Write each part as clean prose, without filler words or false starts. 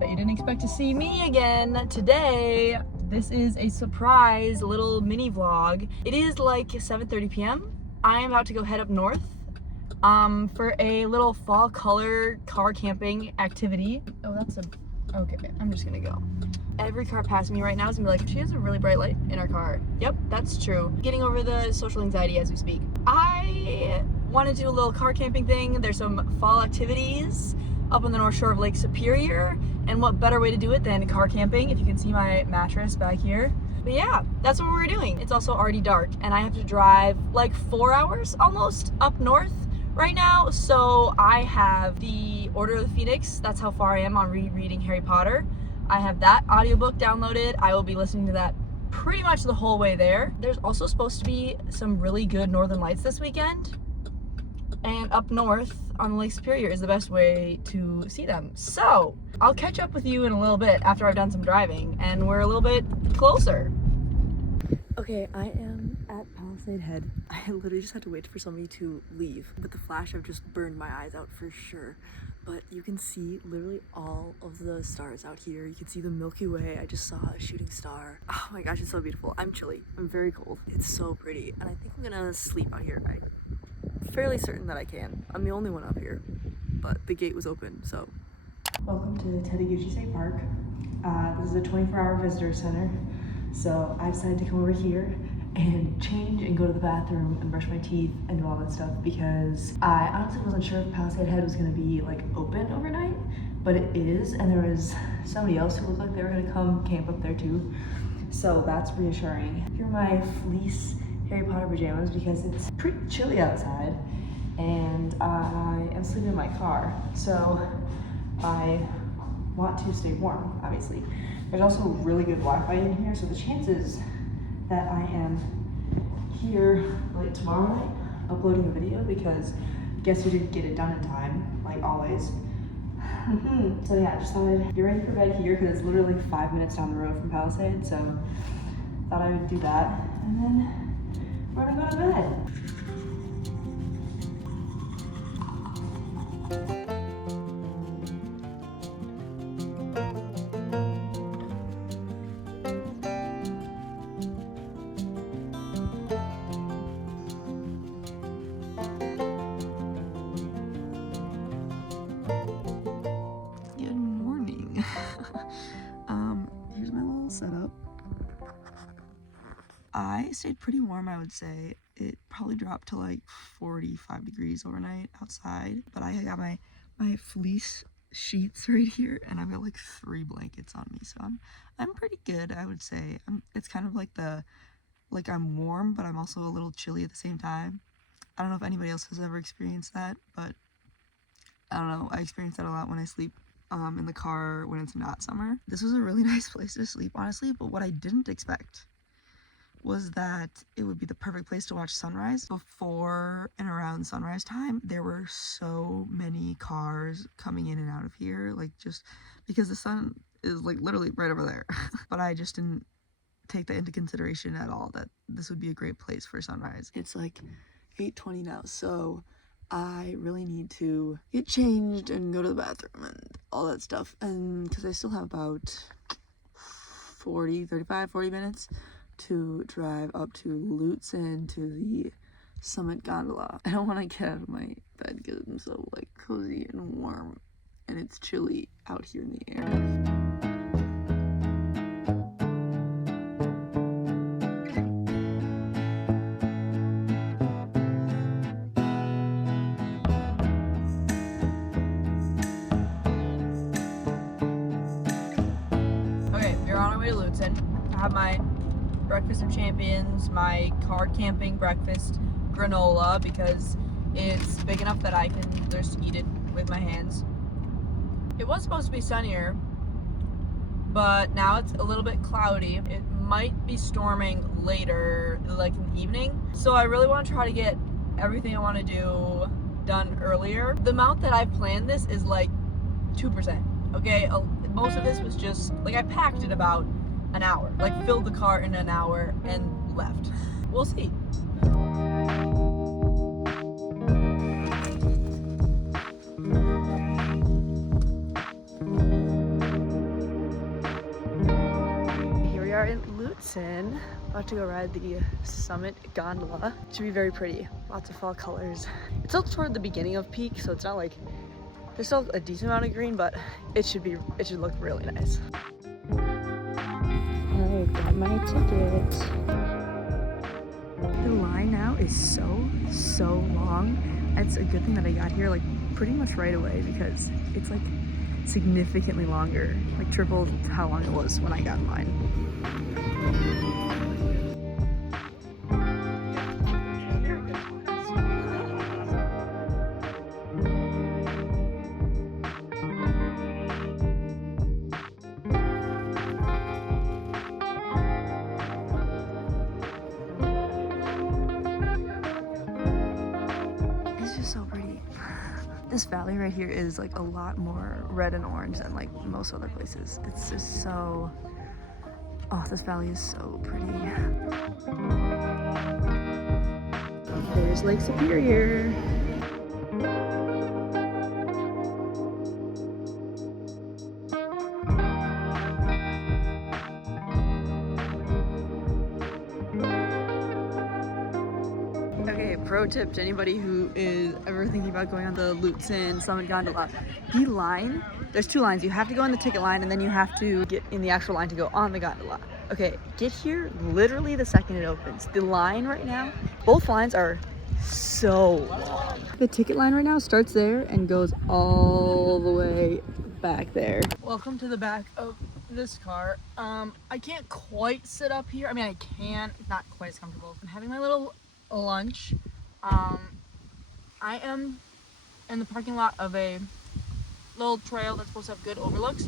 Bet you didn't expect to see me again today. This is a surprise little mini vlog. It is like 7:30 p.m. I am about to go head up north for a little fall color car camping activity. Oh, that's a, okay, I'm just gonna go. Every car passing me right now is gonna be like, she has a really bright light in her car. Yep, that's true. Getting over the social anxiety as we speak. I want to do a little car camping thing. There's some fall activities up on the north shore of Lake Superior, and what better way to do it than car camping, if you can see my mattress back here. But yeah, that's what we're doing. It's also already dark, and I have to drive like 4 hours almost up north right now. So I have the Order of the Phoenix. That's how far I am on rereading Harry Potter. I have that audiobook downloaded. I will be listening to that pretty much the whole way there. There's also supposed to be some really good northern lights this weekend, and up north on Lake Superior is the best way to see them. So I'll catch up with you in a little bit after I've done some driving and we're a little bit closer. Okay, I am at Palisade Head. I literally just had to wait for somebody to leave. With the flash, I've just burned my eyes out for sure. But you can see literally all of the stars out here. You can see the Milky Way. I just saw a shooting star. Oh my gosh, it's so beautiful. I'm chilly. I'm very cold. It's so pretty. And I think I'm gonna sleep out here. I'm fairly certain that I can. I'm the only one up here, but the gate was open, so. Welcome to Tettegouche State Park. This is a 24-hour visitor center. So I decided to come over here and change and go to the bathroom and brush my teeth and do all that stuff because I honestly wasn't sure if Palisade Head was gonna be like open overnight, but it is, and there was somebody else who looked like they were gonna come camp up there too. So that's reassuring. Here are my fleece Harry Potter pajamas because it's pretty chilly outside and I am sleeping in my car. So I want to stay warm, obviously. There's also really good Wi-Fi in here, so the chances that I am here like tomorrow night uploading a video, because guess who didn't get it done in time, like always. So yeah, I just thought I'd get ready for bed here because it's literally 5 minutes down the road from Palisade, so thought I would do that, and then we're gonna go to bed. Here's my little setup. I stayed pretty warm, I would say. It probably dropped to like 45 degrees overnight outside, but I got my fleece sheets right here, and I've got like 3 blankets on me, so I'm pretty good, I would say. It's kind of like I'm warm, but I'm also a little chilly at the same time. I don't know if anybody else has ever experienced that, but I don't know, I experience that a lot when I sleep in the car when it's not summer. This was a really nice place to sleep, honestly, but what I didn't expect was that it would be the perfect place to watch sunrise. Before and around sunrise time, there were so many cars coming in and out of here, like just because the sun is like literally right over there. But I just didn't take that into consideration at all, that this would be a great place for sunrise. It's like 8:20 now, so I really need to get changed and go to the bathroom and all that stuff, and because I still have about 40 minutes to drive up to Lutsen to the summit gondola. I don't want to get out of my bed because I'm so like cozy and warm, and it's chilly out here in the air. I have my breakfast of champions, my car camping breakfast granola, because it's big enough that I can just eat it with my hands. It was supposed to be sunnier, but now it's a little bit cloudy. It might be storming later, like in the evening. So I really want to try to get everything I want to do done earlier. The amount that I've planned this is like 2%, okay? Most of this was just, like I packed it about an hour, like filled the car in an hour and left. We'll see. Lutsen. About to go ride the summit gondola. It should be very pretty. Lots of fall colors. It's still toward the beginning of peak, so it's not like there's still a decent amount of green, but it should look really nice. I got my ticket. The line now is so long. It's a good thing that I got here like pretty much right away because it's like significantly longer, like triple how long it was when I got in line. It's just so pretty. This valley right here is like a lot more red and orange than like most other places. It's just so, oh, this valley is so pretty. There's Lake Superior. Okay, pro tip to anybody who is ever thinking about going on the Lutsen Summit Gondola. The line, there's two lines. You have to go in the ticket line and then you have to get in the actual line to go on the gondola. Okay, get here literally the second it opens. The line right now, both lines are so long. The ticket line right now starts there and goes all the way back there. Welcome to the back of this car. I can't quite sit up here. I mean, I can, not quite as comfortable. I'm having my little lunch. I am in the parking lot of a little trail that's supposed to have good overlooks.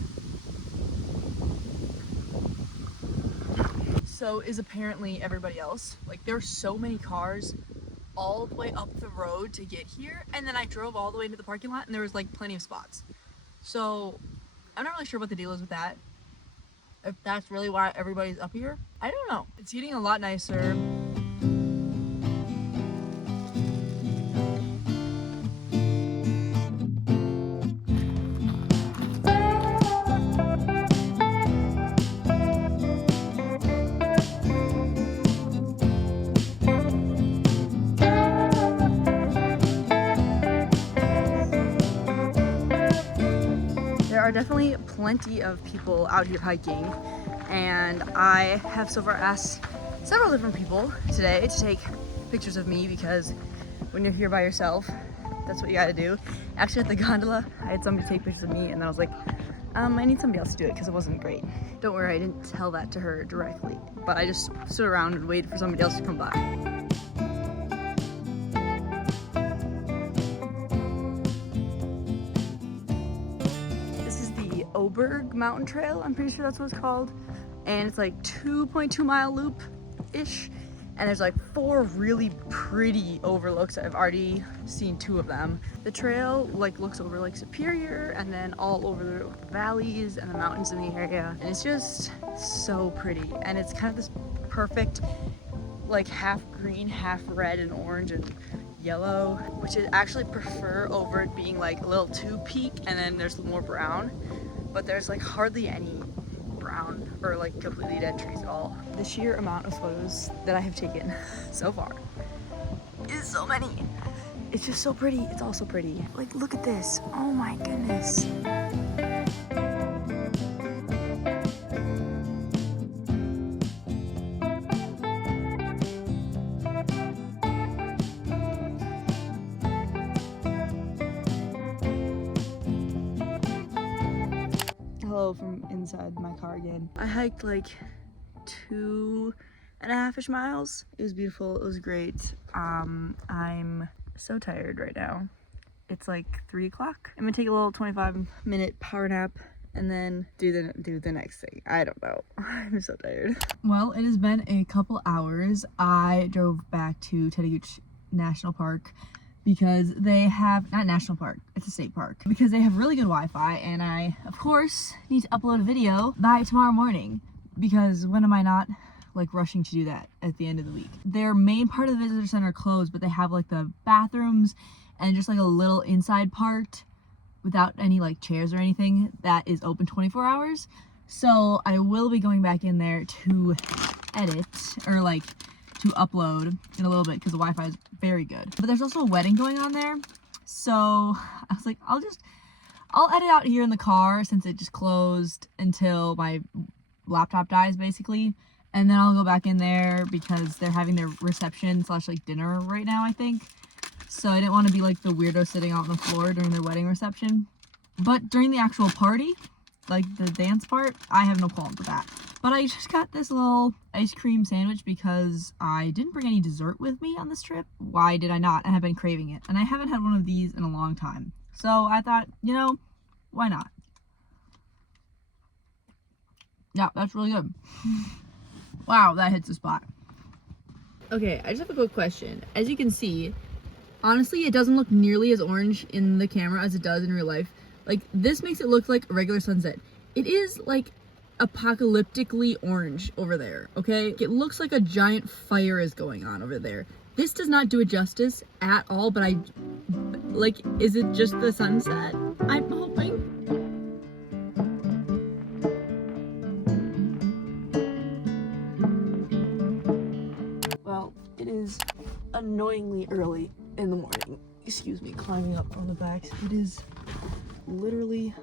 So is apparently everybody else. Like, there are so many cars all the way up the road to get here, and then I drove all the way into the parking lot and there was like plenty of spots. So I'm not really sure what the deal is with that. If that's really why everybody's up here, I don't know. It's getting a lot nicer. There are definitely plenty of people out here hiking, and I have so far asked several different people today to take pictures of me because when you're here by yourself, that's what you gotta do. Actually, at the gondola, I had somebody take pictures of me and then I was like, I need somebody else to do it because it wasn't great. Don't worry, I didn't tell that to her directly, but I just stood around and waited for somebody else to come by. Oberg Mountain Trail, I'm pretty sure that's what it's called, and it's like 2.2 mile loop-ish, and there's like 4 really pretty overlooks. I've already seen 2 of them. The trail like looks over Lake Superior and then all over the valleys and the mountains in the area, and it's just so pretty, and it's kind of this perfect like half green, half red and orange and yellow, which I actually prefer over it being like a little too peak and then there's more brown. But there's like hardly any brown or like completely dead trees at all. The sheer amount of photos that I have taken so far is so many. It's just so pretty. It's all so pretty. Like, look at this. Oh my goodness. Hello from inside my car again. I hiked like 2.5-ish miles. It was beautiful. It was great. I'm so tired right now. It's like 3 o'clock. I'm gonna take a little 25-minute power nap and then do the next thing. I don't know. I'm so tired. Well, it has been a couple hours. I drove back to Tettegouche National Park because they have, not national park, it's a state park, because they have really good Wi-Fi, and I, of course, need to upload a video by tomorrow morning, because when am I not like rushing to do that at the end of the week? Their main part of the visitor center closed, but they have like the bathrooms and just like a little inside part without any like chairs or anything that is open 24 hours. So I will be going back in there to edit, or like to upload in a little bit because the Wi-Fi is very good. But there's also a wedding going on there, so I was like, I'll edit out here in the car since it just closed until my laptop dies basically, and then I'll go back in there because they're having their reception / like dinner right now, I think. So I didn't want to be like the weirdo sitting out on the floor during their wedding reception. But during the actual party, like the dance part, I have no qualms with that. But I just got this little ice cream sandwich because I didn't bring any dessert with me on this trip. Why did I not? I have been craving it. And I haven't had one of these in a long time. So I thought, you know, why not? Yeah, that's really good. Wow, that hits the spot. Okay, I just have a quick question. As you can see, honestly, it doesn't look nearly as orange in the camera as it does in real life. Like, this makes it look like a regular sunset. It is, like, apocalyptically orange over there, okay? It looks like a giant fire is going on over there. This does not do it justice at all, but is it just the sunset? I'm hoping. Well, it is annoyingly early in the morning. Excuse me, climbing up on the back. It is literally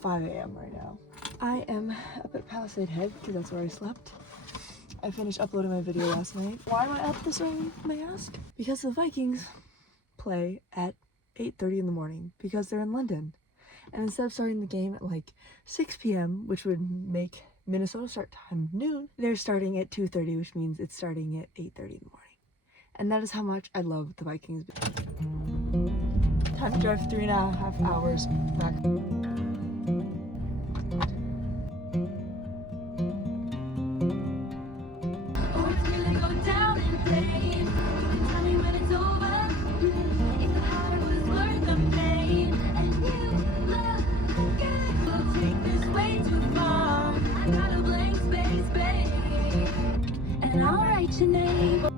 5 a.m. right now. I am up at Palisade Head because that's where I slept. I finished uploading my video last night. Why am I up this early, you may ask? Because the Vikings play at 8:30 in the morning because they're in London. And instead of starting the game at like 6 p.m., which would make Minnesota start time noon, they're starting at 2:30, which means it's starting at 8:30 in the morning. And that is how much I love the Vikings. Time to drive 3.5 hours back. Your name.